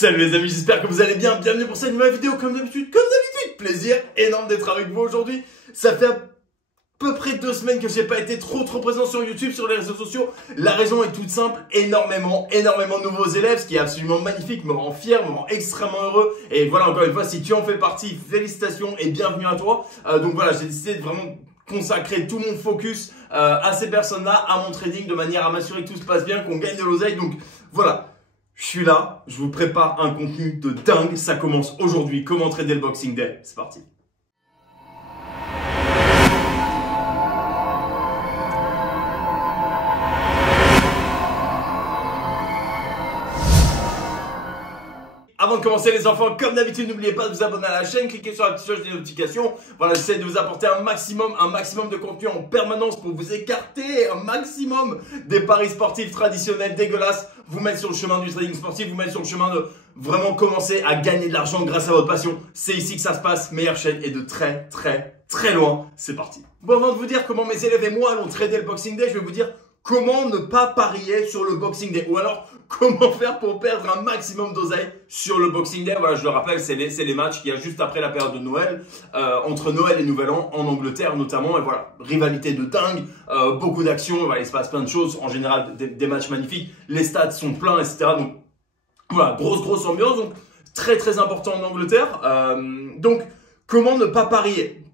Salut les amis, j'espère que vous allez bien. Bienvenue pour cette nouvelle vidéo comme d'habitude. Plaisir énorme d'être avec vous aujourd'hui. Ça fait à peu près 2 semaines que j'ai pas été trop présent sur YouTube, sur les réseaux sociaux. La raison est toute simple, énormément de nouveaux élèves, ce qui est absolument magnifique, me rend fier, me rend extrêmement heureux. Et voilà, encore une fois, si tu en fais partie, félicitations et bienvenue à toi. Donc voilà, j'ai décidé de vraiment consacrer tout mon focus à ces personnes-là, à mon trading, de manière à m'assurer que tout se passe bien, qu'on gagne de l'oseille. Donc voilà. Je suis là, je vous prépare un contenu de dingue, ça commence aujourd'hui. Comment trader le Boxing Day? C'est parti. Avant de commencer les enfants, comme d'habitude, n'oubliez pas de vous abonner à la chaîne, cliquez sur la petite cloche des notifications. Voilà, j'essaie de vous apporter un maximum de contenu en permanence pour vous écarter un maximum des paris sportifs traditionnels dégueulasses, vous mettre sur le chemin du trading sportif, vous mettre sur le chemin de vraiment commencer à gagner de l'argent grâce à votre passion. C'est ici que ça se passe, meilleure chaîne et de très loin. C'est parti. Bon, avant de vous dire comment mes élèves et moi allons trader le Boxing Day, je vais vous dire comment ne pas parier sur le Boxing Day, ou alors comment faire pour perdre un maximum d'oseille sur le Boxing Day. Voilà, je le rappelle, c'est les matchs qu'il y a juste après la période de Noël, entre Noël et Nouvel An, en Angleterre notamment. Et voilà, rivalité de dingue, beaucoup d'actions, voilà, il se passe plein de choses. En général, des matchs magnifiques, les stades sont pleins, etc. Donc voilà, grosse ambiance, donc très important en Angleterre. Donc, comment ne pas parier?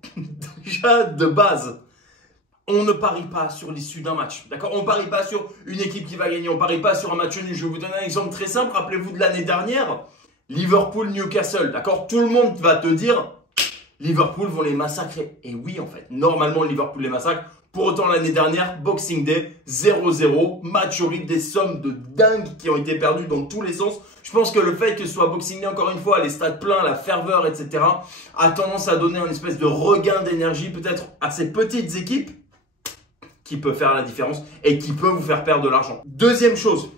Déjà, de base, on ne parie pas sur l'issue d'un match, d'accord? On ne parie pas sur une équipe qui va gagner, on ne parie pas sur un match nul. Je vais vous donner un exemple très simple. Rappelez-vous de l'année dernière, Liverpool-Newcastle, d'accord? Tout le monde va te dire, Liverpool vont les massacrer. Et oui, en fait, normalement, Liverpool les massacre. Pour autant, l'année dernière, Boxing Day, 0-0, match horrible, des sommes de dingue qui ont été perdues dans tous les sens. Je pense que le fait que ce soit Boxing Day, encore une fois, les stades pleins, la ferveur, etc., a tendance à donner un espèce de regain d'énergie peut-être à ces petites équipes qui peut faire la différence et qui peut vous faire perdre de l'argent. Deuxième chose,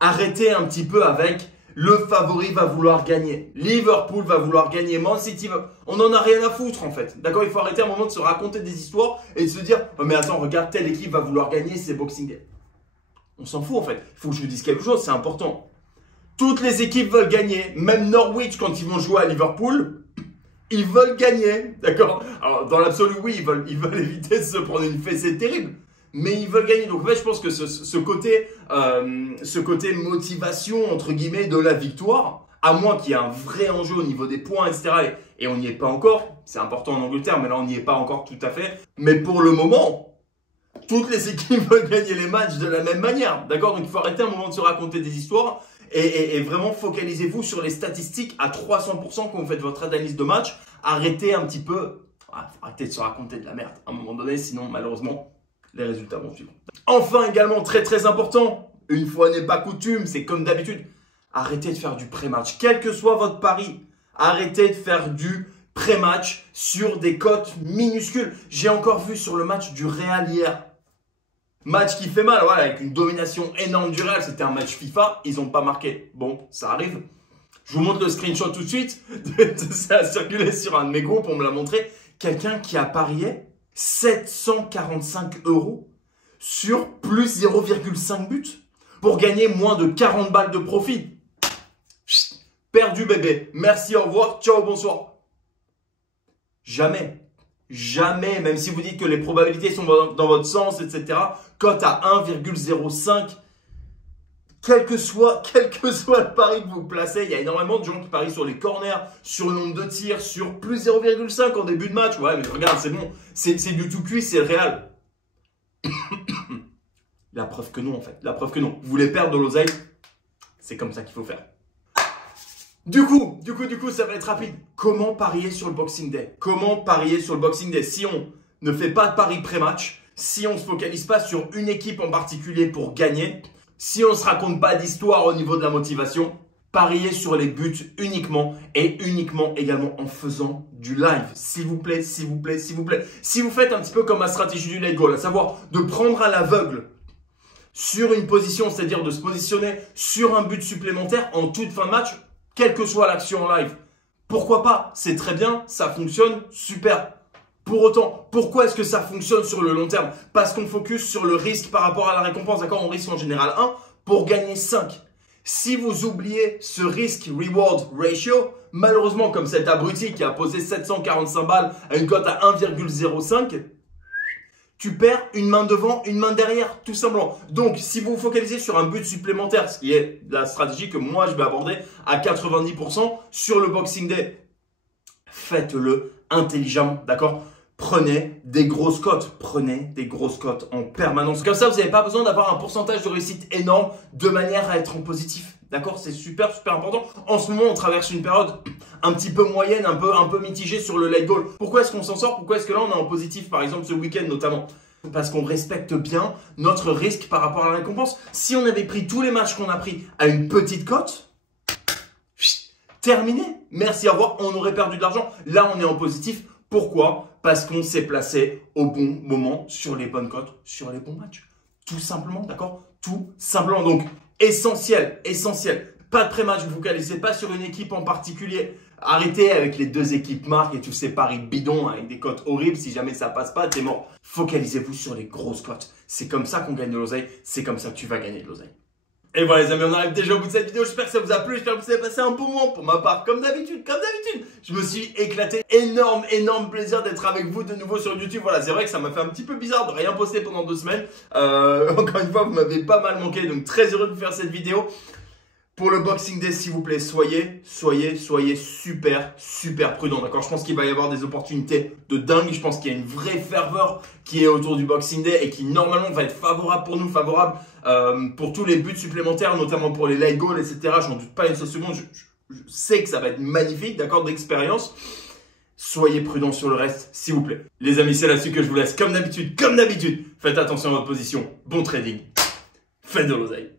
arrêtez un petit peu avec le favori va vouloir gagner. Liverpool va vouloir gagner. Man City va... On en a rien à foutre en fait. D'accord, il faut arrêter un moment de se raconter des histoires et de se dire oh, mais attends, regarde, telle équipe va vouloir gagner, c'est Boxing Day. On s'en fout en fait. Il faut que je vous dise quelque chose, c'est important. Toutes les équipes veulent gagner. Même Norwich, quand ils vont jouer à Liverpool, ils veulent gagner, d'accord? Alors, dans l'absolu, oui, ils veulent éviter de se prendre une fessée terrible, mais ils veulent gagner. Donc, en fait, je pense que ce côté motivation, entre guillemets, de la victoire, à moins qu'il y ait un vrai enjeu au niveau des points, etc., et on n'y est pas encore, c'est important en Angleterre, mais là, on n'y est pas encore tout à fait. Mais pour le moment, toutes les équipes veulent gagner les matchs de la même manière, d'accord? Donc, il faut arrêter un moment de se raconter des histoires. Et vraiment focalisez-vous sur les statistiques à 300% quand vous faites votre analyse de match. Arrêtez un petit peu, arrêtez de se raconter de la merde à un moment donné, sinon malheureusement les résultats vont suivre. Enfin également très important, une fois n'est pas coutume, c'est comme d'habitude, arrêtez de faire du pré-match, quel que soit votre pari. Arrêtez de faire du pré-match sur des cotes minuscules. J'ai encore vu sur le match du Real hier. Match qui fait mal, voilà, avec une domination énorme du Real. C'était un match FIFA, ils n'ont pas marqué. Bon, ça arrive. Je vous montre le screenshot tout de suite. Ça a circulé sur un de mes groupes, on me l'a montré. Quelqu'un qui a parié 745 € sur plus 0,5 buts pour gagner moins de 40 balles de profit. Chut, perdu bébé. Merci, au revoir, ciao, bonsoir. Jamais, même si vous dites que les probabilités sont dans votre sens, etc. Cote à 1,05, quel que soit le pari que vous placez, il y a énormément de gens qui parient sur les corners, sur le nombre de tirs, sur plus 0,5 en début de match. Ouais, mais regarde, c'est bon, c'est du tout cuit, c'est le Real. La preuve que non, en fait. La preuve que non. Vous voulez perdre de l'oseille, c'est comme ça qu'il faut faire. Du coup, ça va être rapide. Comment parier sur le Boxing Day? Comment parier sur le Boxing Day? Si on ne fait pas de pari pré-match, si on ne se focalise pas sur une équipe en particulier pour gagner, si on ne se raconte pas d'histoire au niveau de la motivation, pariez sur les buts uniquement et uniquement également en faisant du live. S'il vous plaît. Si vous faites un petit peu comme ma stratégie du let go, à savoir de prendre à l'aveugle sur une position, c'est-à-dire de se positionner sur un but supplémentaire en toute fin de match, quelle que soit l'action en live. Pourquoi pas? C'est très bien, ça fonctionne, super. Pour autant, pourquoi est-ce que ça fonctionne sur le long terme? Parce qu'on focus sur le risque par rapport à la récompense. D'accord? On risque en général 1 pour gagner 5. Si vous oubliez ce risk-reward ratio, malheureusement, comme cet abruti qui a posé 745 balles à une cote à 1,05, tu perds une main devant, une main derrière, tout simplement. Donc, si vous vous focalisez sur un but supplémentaire, ce qui est la stratégie que moi je vais aborder à 90% sur le Boxing Day, faites-le intelligemment, d'accord? Prenez des grosses cotes, en permanence. Comme ça, vous n'avez pas besoin d'avoir un pourcentage de réussite énorme de manière à être en positif. D'accord? C'est super, super important. En ce moment, on traverse une période un petit peu moyenne, un peu mitigée sur le late goal. Pourquoi est-ce qu'on s'en sort? Pourquoi est-ce que là, on est en positif, par exemple, ce week-end notamment? Parce qu'on respecte bien notre risque par rapport à la récompense. Si on avait pris tous les matchs qu'on a pris à une petite cote, terminé. Merci, au revoir. On aurait perdu de l'argent. Là, on est en positif. Pourquoi? Parce qu'on s'est placé au bon moment, sur les bonnes cotes, sur les bons matchs. Tout simplement, d'accord? Tout simplement. Donc, essentiel. Pas de pré-match, vous ne focalisez pas sur une équipe en particulier. Arrêtez avec les 2 équipes marques et tous ces paris bidons avec des cotes horribles. Si jamais ça passe pas, t'es mort. Focalisez-vous sur les grosses cotes. C'est comme ça qu'on gagne de l'oseille. C'est comme ça que tu vas gagner de l'oseille. Et voilà les amis, on arrive déjà au bout de cette vidéo, j'espère que ça vous a plu, j'espère que vous avez passé un bon moment pour ma part, comme d'habitude, je me suis éclaté, énorme plaisir d'être avec vous de nouveau sur YouTube. Voilà, c'est vrai que ça m'a fait un petit peu bizarre de rien poster pendant 2 semaines, encore une fois vous m'avez pas mal manqué, donc très heureux de vous faire cette vidéo. Pour le Boxing Day, s'il vous plaît, soyez super prudents, d'accord? Je pense qu'il va y avoir des opportunités de dingue. Je pense qu'il y a une vraie ferveur qui est autour du Boxing Day et qui normalement va être favorable pour nous, favorable pour tous les buts supplémentaires, notamment pour les late goals, etc. J'en doute pas une seule seconde. Je sais que ça va être magnifique, d'accord, d'expérience. Soyez prudents sur le reste, s'il vous plaît. Les amis, c'est là-dessus que je vous laisse. Comme d'habitude, faites attention à votre position. Bon trading. Faites de l'oseille.